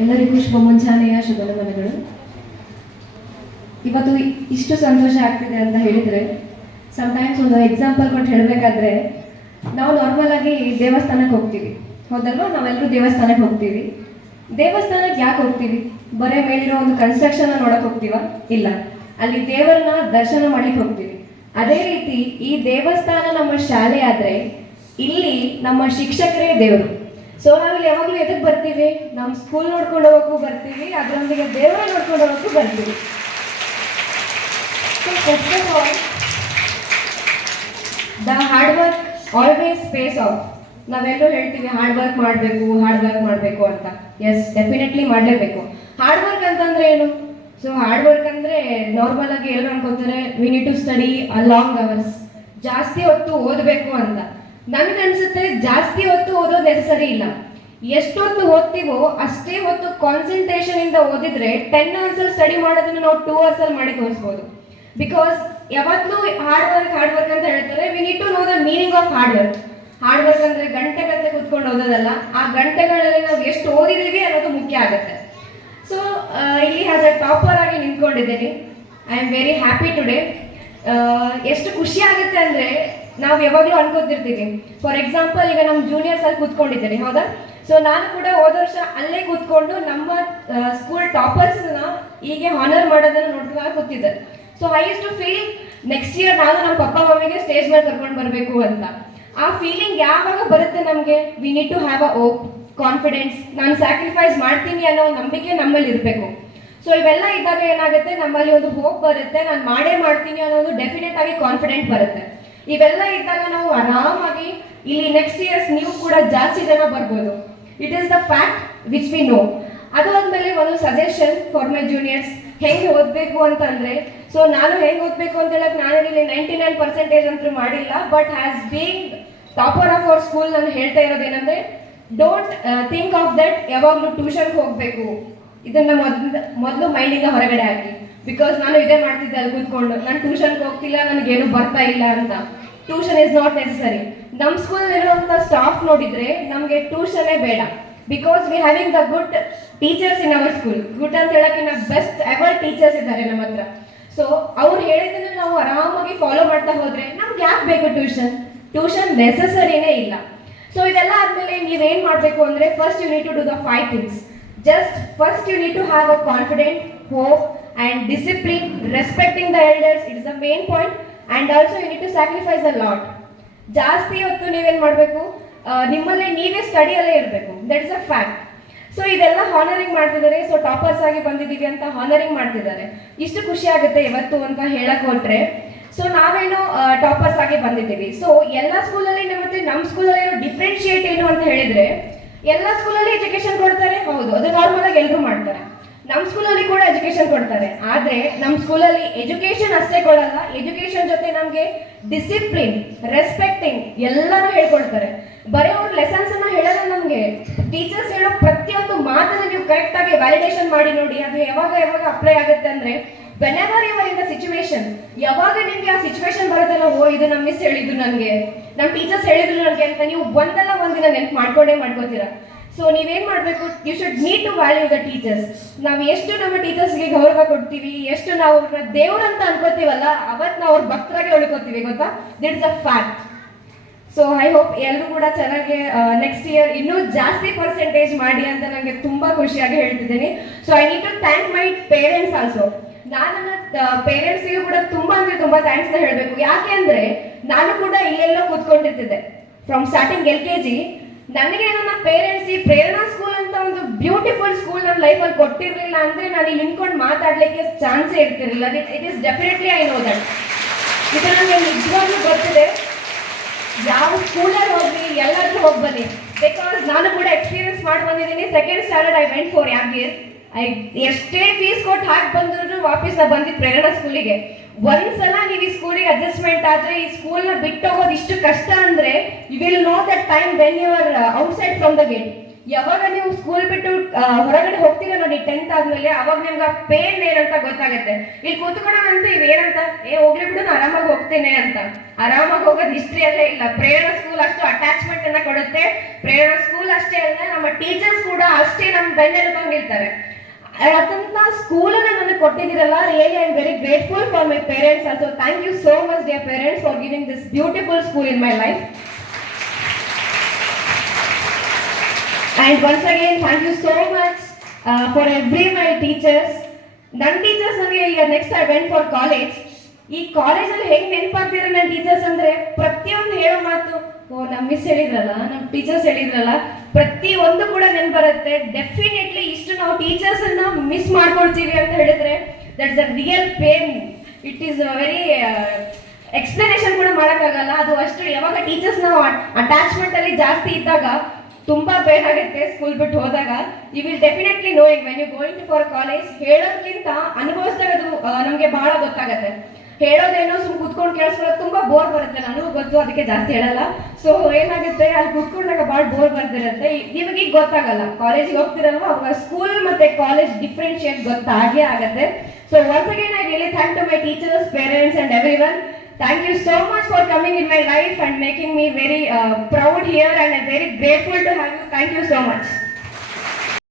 ಎಲ್ಲರಿಗೂ ಶುಭ ಮುಂಜಾನೆಯ ಶುಭ ನಮನಗಳು. ಇವತ್ತು ಇಷ್ಟು ಸಂತೋಷ ಆಗ್ತಿದೆ ಅಂತ ಹೇಳಿದರೆ ಸಮಟೈಮ್ಸ್ ಒಂದು ಎಕ್ಸಾಂಪಲ್ ಕೊಟ್ಟು ಹೇಳಬೇಕಾದ್ರೆ, ನಾವು ನಾರ್ಮಲ್ ಆಗಿ ದೇವಸ್ಥಾನಕ್ಕೆ ಹೋಗ್ತೀವಿ. ಹೌದಲ್ವಾ? ನಾವೆಲ್ಲರೂ ದೇವಸ್ಥಾನಕ್ಕೆ ಹೋಗ್ತೀವಿ. ದೇವಸ್ಥಾನಕ್ಕೆ ಯಾಕೆ ಹೋಗ್ತೀವಿ? ಬರೇ ಮೇಲಿರೋ ಒಂದು ಕನ್ಸ್ಟ್ರಕ್ಷನ್ ನೋಡಕ್ ಹೋಗ್ತೀವ? ಇಲ್ಲ. ಅಲ್ಲಿ ದೇವರನ್ನ ದರ್ಶನ ಮಾಡ್ಲಿಕ್ಕೆ ಹೋಗ್ತೀವಿ. ಅದೇ ರೀತಿ ಈ ದೇವಸ್ಥಾನ ನಮ್ಮ ಶಾಲೆ ಆದ್ರೆ, ಇಲ್ಲಿ ನಮ್ಮ ಶಿಕ್ಷಕರೇ ದೇವರು. ಸೊ ನಾವಿಲ್ಲಿ ಯಾವಾಗಲೂ ಎದಕ್ಕೆ ಬರ್ತೀವಿ? ನಮ್ಮ ಸ್ಕೂಲ್ ನೋಡ್ಕೊಂಡು ಹೋಗೋಕ್ಕೂ ಬರ್ತೀವಿ ಅದರೊಂದಿಗೆ ದೇವರ ನೋಡ್ಕೊಂಡು ಹೋಗೋಕ್ಕೂ ಬರ್ತೀವಿ. So the hard work always pays off ನಾವೆಲ್ಲರೂ ಹೇಳ್ತೀವಿ ಹಾರ್ಡ್ ವರ್ಕ್ ಮಾಡಬೇಕು ಹಾರ್ಡ್ ವರ್ಕ್ ಮಾಡಬೇಕು ಅಂತ. ಎಸ್ ಡೆಫಿನೆಟ್ಲಿ ಮಾಡಲೇಬೇಕು. ಹಾರ್ಡ್ ವರ್ಕ್ ಅಂತಂದ್ರೆ ಏನು? ಸೊ ಹಾರ್ಡ್ ವರ್ಕ್ ಅಂದ್ರೆ ನಾರ್ಮಲ್ ಆಗಿ ಎಲ್ಲರೂ ಅನ್ಕೋತಾರೆ we need to study a long hours ಜಾಸ್ತಿ ಹೊತ್ತು ಓದಬೇಕು ಅಂತ. ನನಗನ್ಸುತ್ತೆ ಜಾಸ್ತಿ ಹೊತ್ತು ಓದೋದು ನೆಸೆಸರಿ ಇಲ್ಲ. ಎಷ್ಟೊತ್ತು ಓದ್ತೀವೋ ಅಷ್ಟೇ ಹೊತ್ತು ಕಾನ್ಸಂಟ್ರೇಷನ್ ಇಂದ ಓದಿದ್ರೆ ಟೆನ್ ಅವರ್ಸ್ ಅಲ್ಲಿ ಸ್ಟಡಿ ಮಾಡೋದನ್ನ ನಾವು ಟೂ ಅವರ್ಸ್ ಅಲ್ಲಿ ಮಾಡಿ ತೋರಿಸ್ಬೋದು. ಬಿಕಾಸ್ ಯಾವತ್ತೂ ಹಾರ್ಡ್ ವರ್ಕ್ ಹಾರ್ಡ್ ವರ್ಕ್ ಅಂತ ಹೇಳ್ತಾರೆ we need to know the meaning of hard work hard work ಅಂದ್ರೆ ಗಂಟೆ ಗಂಟೆ ಕುತ್ಕೊಂಡು ಓದೋದಲ್ಲ, ಆ ಗಂಟೆಗಳಲ್ಲಿ ನಾವು ಎಷ್ಟು ಓದಿದೀವಿ ಅನ್ನೋದು ಮುಖ್ಯ ಆಗುತ್ತೆ. ಸೊ ಇಲ್ಲಿ ಹ್ಯಾಸ್ ಅ ಟಾಪರ್ ಆಗಿ ನಿಂತ್ಕೊಂಡಿದ್ದೀನಿ. I am very happy today ಎಷ್ಟು ಖುಷಿ ಆಗುತ್ತೆ ಅಂದ್ರೆ ನಾವು ಯಾವಾಗಲೂ ಅನ್ಕೋತಿರ್ತೀವಿ. ಫಾರ್ ಎಕ್ಸಾಂಪಲ್ ಈಗ ನಮ್ಮ ಜೂನಿಯರ್ಸ್ ಅಲ್ಲಿ ಕೂತ್ಕೊಂಡಿದ್ದೀನಿ ಹೌದಾ? ಸೊ ನಾನು ಕೂಡ ಹೋದ ವರ್ಷ ಅಲ್ಲೇ ಕೂತ್ಕೊಂಡು ನಮ್ಮ ಸ್ಕೂಲ್ ಟಾಪರ್ಸ್ನ ಹೀಗೆ ಹಾನರ್ ಮಾಡೋದನ್ನ ನೋಡ್ಕೊಂಡು ಕೂತಿದ್ದೆ. So to feel next year ನಾನು ನಮ್ಮ ಪಪ್ಪ, ಮಮ್ಮಿಗೆ ಸ್ಟೇಜ್ ಮೇಲೆ ಕರ್ಕೊಂಡು ಬರಬೇಕು ಅಂತ. ಆ ಫೀಲಿಂಗ್ ಯಾವಾಗ ಬರುತ್ತೆ ನಮಗೆ? We need to have a hope confidence ನಾನು ಸ್ಯಾಕ್ರಿಫೈಸ್ ಮಾಡ್ತೀನಿ ಅನ್ನೋ ನಂಬಿಕೆ ನಮ್ಮಲ್ಲಿ ಇರಬೇಕು. ಸೊ ಇವೆಲ್ಲ ಇದ್ದಾಗ ಏನಾಗುತ್ತೆ? ನಮ್ಮಲ್ಲಿ ಒಂದು ಹೋಪ್ ಬರುತ್ತೆ. ನಾನು ಮಾಡೇ ಮಾಡ್ತೀನಿ ಅನ್ನೋದು ಡೆಫಿನೆಟ್ ಆಗಿ ಕಾನ್ಫಿಡೆಂಟ್ ಬರುತ್ತೆ. ಇವೆಲ್ಲ ಇದ್ದಾಗ ನಾವು ಆರಾಮಾಗಿ ಇಲ್ಲಿ ನೆಕ್ಸ್ಟ್ ಇಯರ್ಸ್ ನೀವು ಕೂಡ ಜಾಸ್ತಿ ಜನ ಬರ್ಬೋದು. It is the fact which we know ಅದು ಆದ್ಮೇಲೆ ಒಂದು ಸಜೆಷನ್ ಫಾರ್ ಮೈ ಜೂನಿಯರ್ಸ್ ಹೆಂಗೆ ಓದಬೇಕು ಅಂತಂದ್ರೆ ಸೊ ನಾನು ಹೆಂಗೆ ಓದಬೇಕು ಅಂತ ಹೇಳಕ್ ನಾನು ಇಲ್ಲಿ ನೈಂಟಿ ನೈನ್ ಪರ್ಸೆಂಟೇಜ್ ಅಂತೂ ಮಾಡಿಲ್ಲ but has being topper of our school ನಾನು ಹೇಳ್ತಾ ಇರೋದೇನಂದ್ರೆ ಡೋಂಟ್ ಥಿಂಕ್ ಆಫ್ ದಟ್ ಯಾವಾಗಲೂ ಟ್ಯೂಷನ್ಗೆ ಹೋಗಬೇಕು. ಇದನ್ನ ಮೊದಲು ಮೊದಲು ಮೈಂಡಿಂದ ಹೊರಗಡೆ ಹಾಕಿ. ಬಿಕಾಸ್ ನಾನು ಇದೇ ಮಾಡ್ತಿದ್ದೆ ಅಲ್ಲಿ ಕೂತ್ಕೊಂಡು, ನಾನು ಟ್ಯೂಷನ್ಗೆ ಹೋಗ್ತಿಲ್ಲ, ನನಗೇನು ಬರ್ತಾ ಇಲ್ಲ ಅಂತ. ಟ್ಯೂಷನ್ ಇಸ್ ನಾಟ್ ನೆಸೆಸರಿ ನಮ್ಮ ಸ್ಕೂಲ್ ಇರುವಂತ ಸ್ಟಾಫ್ ನೋಡಿದ್ರೆ ನಮಗೆ ಟ್ಯೂಷನೇ ಬೇಡ. Because we having the good teachers in our school good ಅಂತ ಹೇಳಕ್ಕಿಂತ ಬೆಸ್ಟ್ ಎವರ್ ಟೀಚರ್ಸ್ ಇದ್ದಾರೆ ನಮ್ಮ ಹತ್ರ. ಸೊ ಅವ್ರು ಹೇಳಿದ್ದನ್ನ ನಾವು ಆರಾಮಾಗಿ ಫಾಲೋ ಮಾಡ್ತಾ ಹೋದ್ರೆ ನಮ್ಗೆ ಯಾಕೆ ಬೇಕು ಟ್ಯೂಷನ್ ಟ್ಯೂಷನ್ ನೆಸೆಸರಿನೇ ಇಲ್ಲ. ಸೊ ಇದೆಲ್ಲ ಆದ್ಮೇಲೆ ನೀವೇನ್ ಮಾಡಬೇಕು ಅಂದ್ರೆ first you need to do the five things just first you need to have a confident hope and discipline respecting the elders it's the main point and also you need to sacrifice a lot ಜಾಸ್ತಿ ಹೊತ್ತು ನೀವೇನು ಮಾಡಬೇಕು? ನಿಮ್ಮಲ್ಲೇ ನೀವೇ ಸ್ಟಡಿಯಲ್ಲೇ ಇರಬೇಕು. That is a fact so ಇದೆಲ್ಲ honouring ಮಾಡ್ತಿದ್ದಾರೆ. ಸೊ ಟಾಪರ್ಸ್ ಆಗಿ ಬಂದಿದ್ದೀವಿ ಅಂತ ಹಾನರಿಂಗ್ ಮಾಡ್ತಿದ್ದಾರೆ. ಇಷ್ಟು ಖುಷಿ ಆಗುತ್ತೆ ಇವತ್ತು ಅಂತ ಹೇಳಕ್ ಹೊರಟ್ರೆ ಸೊ ನಾವೇನು ಟಾಪರ್ಸ್ ಆಗಿ ಬಂದಿದ್ದೀವಿ. ಸೊ ಎಲ್ಲ ಸ್ಕೂಲಲ್ಲಿ ಮತ್ತೆ ನಮ್ಮ ಸ್ಕೂಲಲ್ಲಿ ಇರೋ ಡಿಫ್ರೆನ್ಶಿಯೇಟ್ ಏನು ಅಂತ ಹೇಳಿದ್ರೆ, ಎಲ್ಲ ಸ್ಕೂಲಲ್ಲಿ ಎಜುಕೇಶನ್ ಕೊಡ್ತಾರೆ? ಹೌದು. ಅದು ನಾರ್ಮಲ್ ಆಗಿ ಎಲ್ಲರೂ ಮಾಡ್ತಾರೆ. ನಮ್ಮ ಸ್ಕೂಲಲ್ಲಿ ಕೂಡ ಎಜುಕೇಶನ್ ಕೊಡ್ತಾರೆ. ಆದ್ರೆ ನಮ್ಮ ಸ್ಕೂಲಲ್ಲಿ ಎಜುಕೇಶನ್ ಅಷ್ಟೇ ಕೊಡಲ್ಲ. ಎಜುಕೇಶನ್ ಜೊತೆ ನಮಗೆ ಡಿಸಿಪ್ಲಿನ್, ರೆಸ್ಪೆಕ್ಟಿಂಗ್ ಎಲ್ಲಾನು ಹೇಳ್ಕೊಡ್ತಾರೆ. ಬರೀ ಅವ್ರ ಲೆಸನ್ಸ್ ಅನ್ನ ಹೇಳಲ್ಲ ನಮ್ಗೆ. ಟೀಚರ್ಸ್ ಹೇಳೋ ಪ್ರತಿಯೊಂದು ಮಾತನ್ನ ನೀವು ಕರೆಕ್ಟ್ ಆಗಿ ವ್ಯಾಲಿಡೇಷನ್ ಮಾಡಿ ನೋಡಿ, ಅದು ಯಾವಾಗ ಯಾವಾಗ ಅಪ್ಲೈ ಆಗುತ್ತೆ ಅಂದ್ರೆ ವೆನೆವರ್ ಯುವರ್ ಇನ್ ಸಿಚುವೇಶನ್ ಯಾವಾಗ ನಿಮ್ಗೆ ಆ ಸಿಚುವೇಶನ್ ಬರುತ್ತಲ್ಲ, ಓ, ಇದು ನಮ್ಮ ಮಿಸ್ ಹೇಳಿದ್ರು ನನಗೆ. ನಮ್ಮ ಟೀಚರ್ಸ್ ಹೇಳಿದ್ರು ನನಗೆ ಅಂತ ನೀವು ಒಂದಲ್ಲ ಒಂದಿನ ನೆನ್ಪು ಮಾಡ್ಕೊಂಡೇ ಮಾಡ್ಕೋತೀರಾ. ಸೊ ನೀವೇನ್ ಮಾಡ್ಬೇಕು? You should need to value the teachers ನಾವು ಎಷ್ಟು ನಮ್ಮ ಟೀಚರ್ಸ್ಗೆ ಗೌರವ ಕೊಡ್ತೀವಿ, ಎಷ್ಟು ನಾವು ಅವ್ರನ್ನ ದೇವ್ರಂತ ಅನ್ಕೋತೀವಲ್ಲ, ಅವತ್ ನಾವು ಅವ್ರ ಭಕ್ತರಾಗೆ ಉಳ್ಕೋತೀವಿ, ಗೊತ್ತಾ? That is a fact so I hope ಎಲ್ಲರೂ ಕೂಡ ಚೆನ್ನಾಗಿ ನೆಕ್ಸ್ಟ್ ಇಯರ್ ಇನ್ನೂ ಜಾಸ್ತಿ ಪರ್ಸೆಂಟೇಜ್ ಮಾಡಿ ಅಂತ ನನಗೆ ತುಂಬಾ ಖುಷಿಯಾಗಿ ಹೇಳ್ತಿದ್ದೀನಿ. So I need to thank my parents also ನಾನು ನನ್ನ ಪೇರೆಂಟ್ಸ್ಗೂ ಕೂಡ ತುಂಬಾ ಅಂದ್ರೆ ತುಂಬಾ ಥ್ಯಾಂಕ್ಸ್ನ ಹೇಳಬೇಕು. ಯಾಕೆ ಅಂದ್ರೆ, ನಾನು ಕೂಡ ಇಲ್ಲೆಲ್ಲ ಕೂತ್ಕೊಂಡಿರ್ತಿದ್ದೆ from starting L K G ನನಗೆ ನನ್ನ ಪೇರೆಂಟ್ಸ್ ಈ ಪ್ರೇರಣಾ ಸ್ಕೂಲ್ ಅಂತ ಒಂದು ಬ್ಯೂಟಿಫುಲ್ ಸ್ಕೂಲ್ ನನ್ನ ಲೈಫಲ್ಲಿ ಕೊಟ್ಟಿರಲಿಲ್ಲ ಅಂದ್ರೆ ನಾನು ಇಲ್ಲಿ ನಿಂತ್ಕೊಂಡು ಮಾತಾಡ್ಲಿಕ್ಕೆ ಚಾನ್ಸೇ ಇರ್ತಿರ್ಲಿಲ್ಲ. It is definitely I know that ಇದು ನನಗೆ ನಿಜವಾಗ್ಲೂ ಗೊತ್ತಿದೆ. ಯಾವ ಸ್ಕೂಲಲ್ಲಿ ಹೋಗ್ಲಿ ಎಲ್ಲರಿಗೂ ಹೋಗಿ ಬನ್ನಿ ಬಿಕಾಸ್ ನಾನು ಕೂಡ ಎಕ್ಸ್ಪೀರಿಯನ್ಸ್ ಮಾಡಿ ಬಂದಿದ್ದೀನಿ. Second standard I went for ಯಾಕೆ? ಐ ಎಷ್ಟೇ ಫೀಸ್ ಕೊಟ್ಟು ಹಾಕಿ ಬಂದ್ರು ವಾಪಸ್ ನಾ ಬಂದಿದ್ದು ಪ್ರೇರಣಾ ಸ್ಕೂಲಿಗೆ ಒಂದ್ಸಲ ನೀವು ಈ ಸ್ಕೂಲಿಗೆ ಅಡ್ಜಸ್ಟ್ಮೆಂಟ್ ಆದ್ರೆ ಈ ಸ್ಕೂಲ್ನ ಬಿಟ್ಟು ಹೋಗೋದು ಇಷ್ಟು ಕಷ್ಟ ಅಂದ್ರೆ you will know that time when you are outside from the gate ಯಾವಾಗ ನೀವು ಸ್ಕೂಲ್ ಬಿಟ್ಟು ಹೊರಗಡೆ ಹೋಗ್ತೀರಾ ನೋಡಿ ಟೆಂತ್ ಆದ್ಮೇಲೆ ಅವಾಗ ನಿಮ್ಗೆ ಆ ಪೇನ್ ಏನಂತ ಗೊತ್ತಾಗುತ್ತೆ. ಇಲ್ಲಿ ಕೂತ್ಕೊಳ್ಳೋಣಂತ ಇವೇನಂತ ಏ, ಹೋಗ್ಲಿ ಬಿಡು, ನಾನು ಆರಾಮಾಗಿ ಹೋಗ್ತೇನೆ ಅಂತ. ಆರಾಮಾಗಿ ಹೋಗೋದು ಹಿಸ್ಟ್ರಿ ಅಲ್ಲೇ ಇಲ್ಲ. ಪ್ರೇರಣಾ ಸ್ಕೂಲ್ ಅಷ್ಟು ಅಟ್ಯಾಚ್ಮೆಂಟ್ ಅನ್ನ ಕೊಡುತ್ತೆ. ಪ್ರೇರಣಾ ಸ್ಕೂಲ್ ಅಷ್ಟೇ ಅಲ್ಲ, ನಮ್ಮ ಟೀಚರ್ಸ್ ಕೂಡ ಅಷ್ಟೇ ನಮ್ಮ ಬೆನ್ನೆಲುಬಂಗಿರ್ತಾರೆ ಅದಂತ ಸ್ಕೂಲನ್ನ ನನಗೆ ಕೊಟ್ಟಿದ್ದೀರಲ್ಲ really I grateful for my parents also thank you so much dear parents for giving this beautiful school in my life And once again, thank you so much uh, for every my teachers. ನನ್ನ teachers ನನಗೆ ಈಗ next I went for college ಈ ಕಾಲೇಜಲ್ಲಿ ಹೆಂಗ್ ನೆನಪಾಗ್ತಿದ್ರೆ ನನ್ನ teachers ಅಂದ್ರೆ ಪ್ರತಿಯೊಂದು ಹೇಳೋ ಮಾತು ಓ ನಮ್ಮ ಮಿಸ್ ಹೇಳಿದ್ರಲ್ಲ ನಮ್ಮ ಟೀಚರ್ಸ್ ಹೇಳಿದ್ರಲ್ಲ ಪ್ರತಿ ಒಂದು ಕೂಡ ನೆನಪು ಬರುತ್ತೆ. ಡೆಫಿನೆಟ್ಲಿ ಇಷ್ಟು ನಾವು ಟೀಚರ್ಸ್ ಅನ್ನ ಮಿಸ್ ಮಾಡ್ಕೊಳ್ತೀವಿ ಅಂತ ಹೇಳಿದ್ರೆ that's a real pain it is very explanation ಕೂಡ ಮಾಡೋಕ್ಕಾಗಲ್ಲ. ಅದು ಅಷ್ಟು ಯಾವಾಗ ಟೀಚರ್ಸ್ ನಾವು ಅಟ್ಯಾಚ್ಮೆಂಟ್ ಅಲ್ಲಿ ಜಾಸ್ತಿ ಇದ್ದಾಗ ತುಂಬಾ ಆಗುತ್ತೆ ಸ್ಕೂಲ್ ಬಿಟ್ಟು ಹೋದಾಗ. You will definitely knowing when you going to for college ಹೇಳೋದ್ಕಿಂತ ಅನುಭವಿಸಿದಾಗ ಅದು ನಮ್ಗೆ ಬಹಳ ಗೊತ್ತಾಗತ್ತೆ. ಹೇಳೋದೇನೋ ಸುಮ್ ಕುತ್ಕೊಂಡು ಕೇಳಿಸ್ಕೊಳ್ಳೋದು ತುಂಬಾ ಬೋರ್ ಬರುತ್ತೆ. ನಾನು ಗೊತ್ತು ಅದಕ್ಕೆ ಜಾಸ್ತಿ ಹೇಳಲ್ಲ. ಸೊ ಏನಾಗುತ್ತೆ ಅಲ್ಲಿ ಕುತ್ಕೊಂಡಾಗ ಭಾಳ ಬೋರ್ ಬರ್ತಿರುತ್ತೆ ನಿಮಗೆ ಗೊತ್ತಾಗಲ್ಲ. ಕಾಲೇಜಿಗೆ ಹೋಗ್ತಿರಲ್ವ ಅವಾಗ ಸ್ಕೂಲ್ ಮತ್ತೆ ಕಾಲೇಜ್ ಡಿಫ್ರೆನ್ಶಿಯೇಟ್ ಗೊತ್ತಾಗೇ ಆಗುತ್ತೆ. So once again I really thank to my teachers parents and every one you so much for coming in my life and making me very uh, proud here and I'm very grateful to have you. Thank you so much.